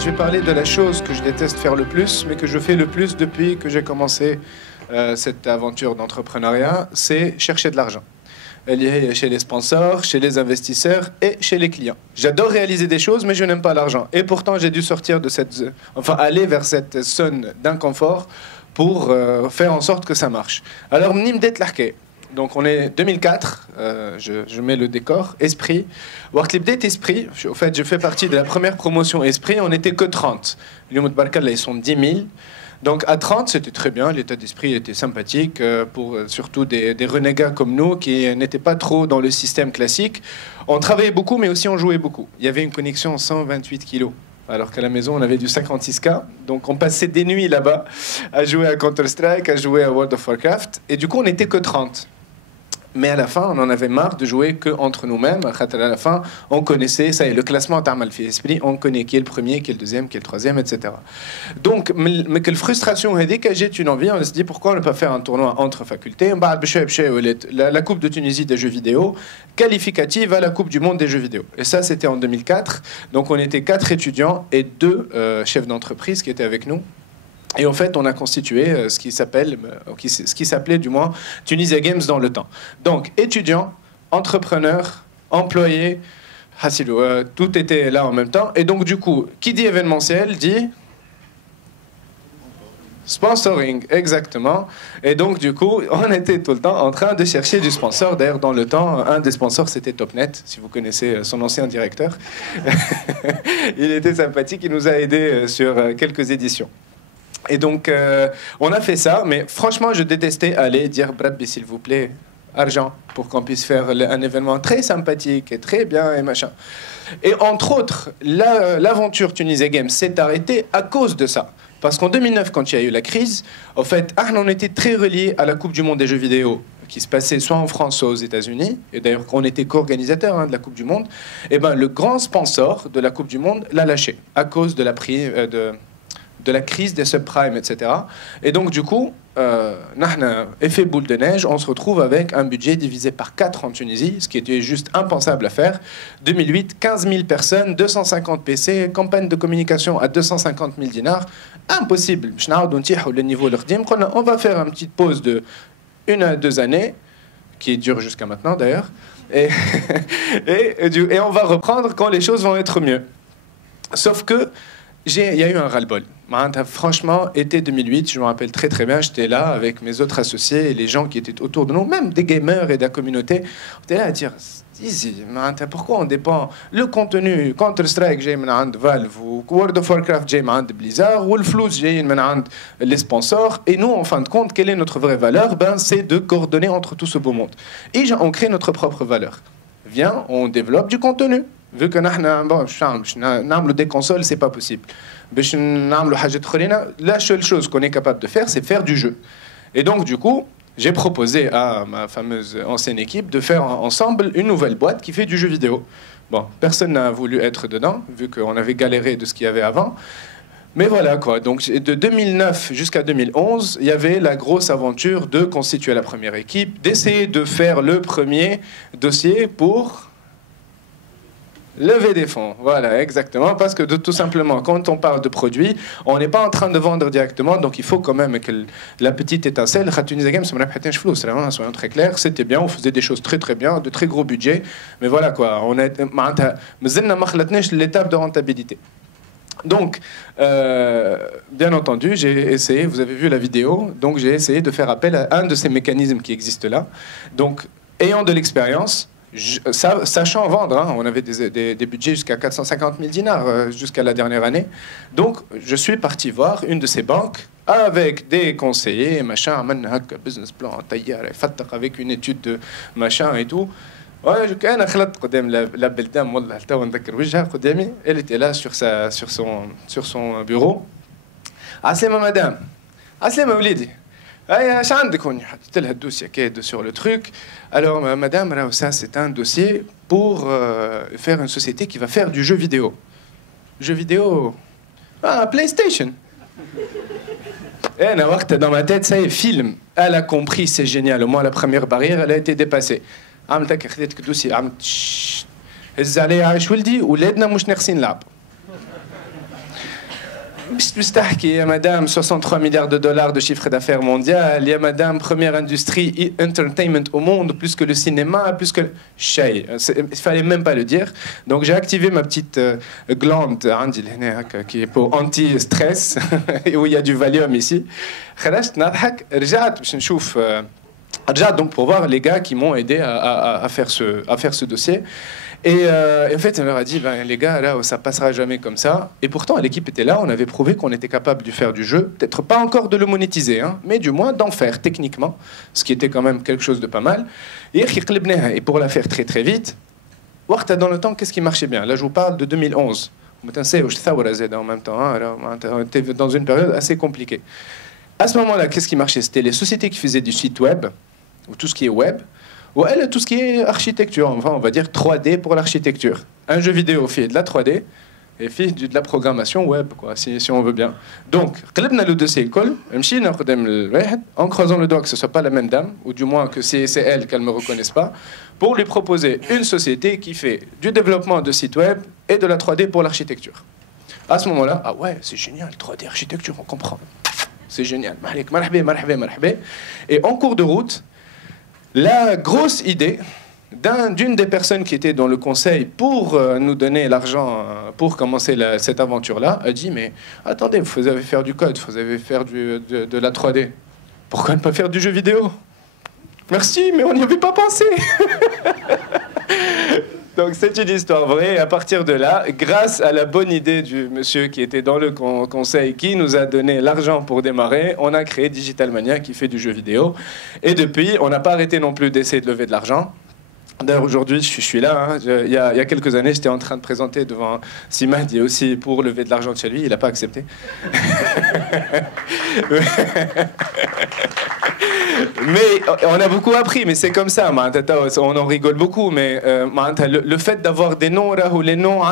fait, je vais parler de la chose que je déteste faire le plus, mais que je fais le plus depuis que j'ai commencé cette aventure d'entrepreneuriat, c'est chercher de l'argent. Lié chez les sponsors, chez les investisseurs et chez les clients. J'adore réaliser des choses, mais je n'aime pas l'argent. Et pourtant, j'ai dû sortir de cette, enfin, aller vers cette zone d'inconfort pour faire en sorte que ça marche. Alors, Mnimdet Larke. Donc, on est 2004. Je mets le décor. Esprit. Wartlibdet Esprit. Au fait, je fais partie de la première promotion Esprit. On n'était que 30. L'Umut Barkal, là, ils sont 10 000. Donc à 30, c'était très bien, l'état d'esprit était sympathique, pour surtout des renégats comme nous qui n'étaient pas trop dans le système classique. On travaillait beaucoup, mais aussi on jouait beaucoup. Il y avait une connexion 128 kilos, alors qu'à la maison on avait du 56K. Donc on passait des nuits là-bas à jouer à Counter-Strike, à jouer à World of Warcraft, et du coup on n'était que 30. Mais à la fin, on en avait marre de jouer qu'entre nous-mêmes. À la fin, on connaissait, ça y est, le classement Tamalfi Esprit, on connaît qui est le premier, qui est le deuxième, qui est le troisième, etc. Donc, mais quelle frustration est que j'ai une envie, on se dit pourquoi ne pas faire un tournoi entre facultés. La Coupe de Tunisie des jeux vidéo, qualificative à la Coupe du Monde des jeux vidéo. Et ça, c'était en 2004. Donc, on était 4 étudiants et 2 chefs d'entreprise qui étaient avec nous. Et en fait, on a constitué ce qui s'appelait du moins Tunisia Games dans le temps. Donc, étudiants, entrepreneurs, employés, tout était là en même temps. Et donc, du coup, qui dit événementiel dit sponsoring, exactement. Et donc, du coup, on était tout le temps en train de chercher du sponsor. D'ailleurs, dans le temps, un des sponsors, c'était Topnet, si vous connaissez son ancien directeur. Il était sympathique, il nous a aidés sur quelques éditions. Et donc, on a fait ça, mais franchement, je détestais aller dire Brabbi, s'il vous plaît, argent, pour qu'on puisse faire un événement très sympathique et très bien et machin. Et entre autres, l'aventure Tunisia Games s'est arrêtée à cause de ça. Parce qu'en 2009, quand il y a eu la crise, en fait, on était très reliés à la Coupe du Monde des jeux vidéo qui se passait soit en France, soit aux États-Unis. Et d'ailleurs, on était co-organisateur de la Coupe du Monde. Et ben, le grand sponsor de la Coupe du Monde l'a lâché à cause de la crise des subprimes, etc. Et donc, du coup, effet boule de neige, on se retrouve avec un budget divisé par 4 en Tunisie, ce qui était juste impensable à faire. 2008, 15 000 personnes, 250 PC, campagne de communication à 250 000 dinars. Impossible. On va faire une petite pause de 1 à 2 années, qui dure jusqu'à maintenant d'ailleurs, et on va reprendre quand les choses vont être mieux. Sauf que il y a eu un ras-le-bol. Franchement, été 2008, je me rappelle très très bien, j'étais là avec mes autres associés et les gens qui étaient autour de nous, même des gamers et de la communauté. On était là à dire, easy, pourquoi on dépend le contenu, Counter-Strike, j'ai Valve, ou World of Warcraft, j'ai Blizzard, ou le flou, j'ai les sponsors. Et nous, en fin de compte, quelle est notre vraie valeur? C'est de coordonner entre tout ce beau monde. Et on crée notre propre valeur. Viens, on développe du contenu. Vu que nous des consoles, c'est pas possible. La seule chose qu'on est capable de faire, c'est faire du jeu. Et donc, du coup, j'ai proposé à ma fameuse ancienne équipe de faire ensemble une nouvelle boîte qui fait du jeu vidéo. Bon, personne n'a voulu être dedans, vu qu'on avait galéré de ce qu'il y avait avant. Mais voilà quoi. Donc, de 2009 jusqu'à 2011, il y avait la grosse aventure de constituer la première équipe, d'essayer de faire le premier dossier pour lever des fonds, voilà, exactement, parce que tout simplement, quand on parle de produits, on n'est pas en train de vendre directement, donc il faut quand même que la petite étincelle, Tunisia Games, soyons très clairs, c'était bien, on faisait des choses très très bien, de très gros budgets, mais voilà quoi, on est l'étape de rentabilité. Donc, bien entendu, j'ai essayé, vous avez vu la vidéo, donc j'ai essayé de faire appel à un de ces mécanismes qui existent là, donc ayant de l'expérience, sachant vendre, on avait des budgets jusqu'à 450 000 dinars jusqu'à la dernière année. Donc, je suis parti voir une de ces banques avec des conseillers, machin, business plan, avec une étude de machin et tout. Elle était là sur son bureau. Aslema madame, aslema oulidi. Le dossier sur le truc. Alors, madame, ça c'est un dossier pour faire une société qui va faire du jeu vidéo. Jeu vidéo. PlayStation. Et dans ma tête, ça y est, film. Elle a compris, c'est génial. Au moins, la première barrière, elle a été dépassée. il y a madame 63 milliards de dollars de chiffre d'affaires mondial, il y a madame première industrie entertainment au monde, plus que le cinéma, plus que... Shay, il fallait même pas le dire. Donc j'ai activé ma petite glande qui est pour anti-stress, où il y a du Valium ici. Donc pour voir les gars qui m'ont aidé à faire ce dossier. Et en fait, on leur a dit, ben, les gars, là, ça passera jamais comme ça. Et pourtant, l'équipe était là, on avait prouvé qu'on était capable de faire du jeu, peut-être pas encore de le monétiser, hein, mais du moins d'en faire techniquement, ce qui était quand même quelque chose de pas mal. Et pour la faire très très vite, dans le temps, qu'est-ce qui marchait bien? Là, je vous parle de 2011. En même temps, on était dans une période assez compliquée. À ce moment-là, qu'est-ce qui marchait? C'était les sociétés qui faisaient du site web, ou tout ce qui est web, ou elle, tout ce qui est architecture, enfin on va dire 3D pour l'architecture. Un jeu vidéo fait de la 3D et fait de la programmation web, quoi, si on veut bien. Donc, le dossier en croisant le doigt que ce ne soit pas la même dame, ou du moins que c'est elle qu'elle ne me reconnaisse pas, pour lui proposer une société qui fait du développement de sites web et de la 3D pour l'architecture. À ce moment-là, ah ouais, c'est génial, 3D architecture, on comprend. C'est génial. Et en cours de route, la grosse idée d'une des personnes qui était dans le conseil pour nous donner l'argent pour commencer cette aventure-là a dit, mais attendez, vous allez faire du code, vous allez faire de la 3D. Pourquoi ne pas faire du jeu vidéo? Merci, mais on n'y avait pas pensé. Donc c'est une histoire vraie. Et à partir de là, grâce à la bonne idée du monsieur qui était dans le conseil, qui nous a donné l'argent pour démarrer, on a créé Digital Mania qui fait du jeu vidéo. Et depuis, on n'a pas arrêté non plus d'essayer de lever de l'argent. D'ailleurs, aujourd'hui, je suis là. Hein. Il y a quelques années, j'étais en train de présenter devant Simad aussi pour lever de l'argent de chez lui. Il n'a pas accepté. Mais on a beaucoup appris, mais c'est comme ça. On en rigole beaucoup, mais le fait d'avoir des noms, les noms,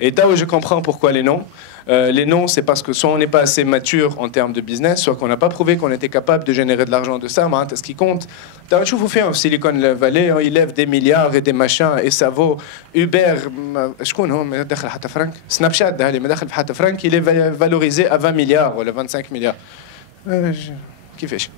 et là où je comprends pourquoi les noms. Les noms, c'est parce que soit on n'est pas assez mature en termes de business, soit qu'on n'a pas prouvé qu'on était capable de générer de l'argent de ça. Ce qui compte, je vous fais un Silicon Valley, il lève des milliards et des machins, et ça vaut Uber, Snapchat, il est valorisé à 20 milliards ou à 25 milliards. Qui fait?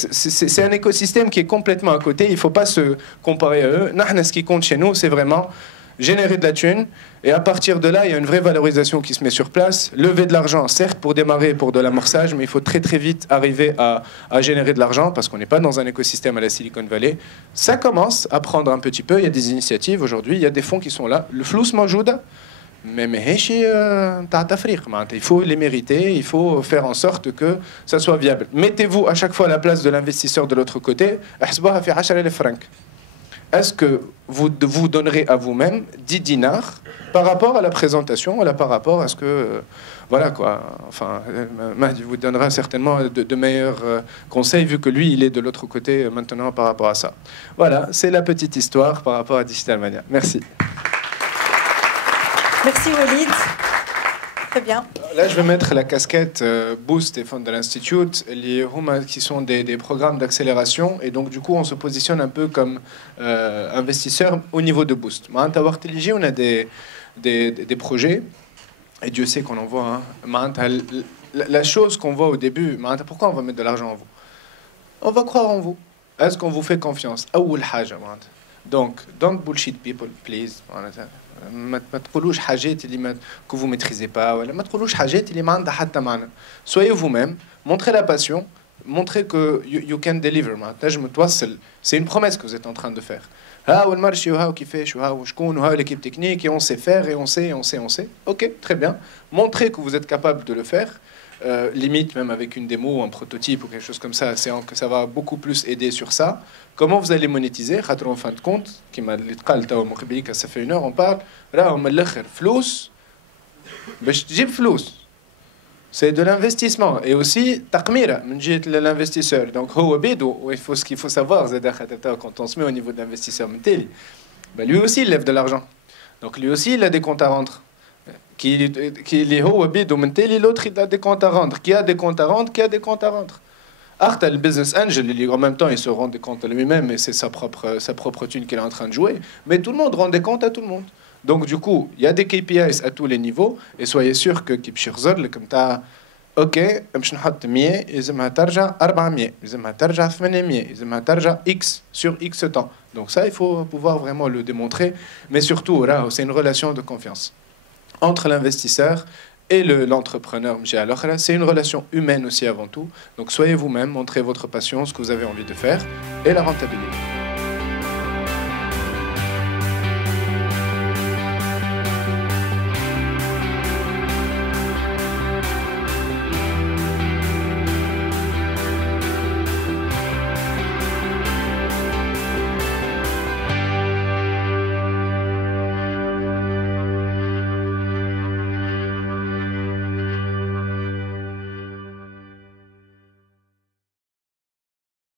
C'est un écosystème qui est complètement à côté, il ne faut pas se comparer à eux. Ce qui compte chez nous, c'est vraiment générer de la thune, et à partir de là, il y a une vraie valorisation qui se met sur place. Lever de l'argent, certes, pour démarrer, pour de l'amorçage, mais il faut très très vite arriver à générer de l'argent, parce qu'on n'est pas dans un écosystème à la Silicon Valley. Ça commence à prendre un petit peu, il y a des initiatives aujourd'hui, il y a des fonds qui sont là. Le flou mawjouda, mais il faut les mériter, il faut faire en sorte que ça soit viable. Mettez-vous à chaque fois à la place de l'investisseur de l'autre côté. Est-ce que vous donnerez à vous-même 10 dinars par rapport à la présentation, par rapport à ce que... voilà quoi. Enfin, Mahdi vous donnera certainement de meilleurs conseils, vu que lui, il est de l'autre côté maintenant par rapport à ça. Voilà, c'est la petite histoire par rapport à Digital Mania. Merci. Merci Walid. Très bien. Là, je vais mettre la casquette Boost et Fund de l'Institute, qui sont des programmes d'accélération. Et donc, du coup, on se positionne un peu comme investisseur au niveau de Boost. On a des projets, et Dieu sait qu'on en voit. Hein. La chose qu'on voit au début, pourquoi on va mettre de l'argent en vous? On va croire en vous. Est-ce qu'on vous fait confiance? Donc, don't bullshit people, please. ما تقولوش حاجات اللي que vous maîtrisez pas ولا ما تقولوش حاجات اللي ما عندها حتى معنى. Soyez vous-même, montrez la passion, montrez que you can deliver. C'est une promesse que vous êtes en train de faire. L'équipe technique, et on sait faire, et on sait. Ok, très bien. Montrez que vous êtes capable de le faire. Limite même avec une démo, un prototype ou quelque chose comme ça, que ça va beaucoup plus aider sur ça. Comment vous allez monétiser? En fin de compte, ça fait 1 heure, on parle. C'est de l'investissement et aussi taqmira l'investisseur. Donc ce qu'il faut savoir quand on se met au niveau de l'investisseur, lui aussi il lève de l'argent. Donc lui aussi il a des comptes à rendre. L'autre il a des comptes à rendre. Qui a des comptes à rendre? Le business angel, en même temps, il se rend des comptes à lui-même et c'est sa propre thune qu'il est en train de jouer. Mais tout le monde rend des comptes à tout le monde. Donc du coup, il y a des KPIs à tous les niveaux et soyez sûr que كي باش يخزر لك نتاع اوكي باش نحط 100 يلزمها ترجع 400 يلزمها ترجع 800 يلزمها ترجع X sur X temps. Donc ça, il faut pouvoir vraiment le démontrer. Mais surtout, là, c'est une relation de confiance entre l'investisseur et l'entrepreneur. C'est une relation humaine aussi avant tout. Donc soyez vous-même, montrez votre passion, ce que vous avez envie de faire et la rentabilité.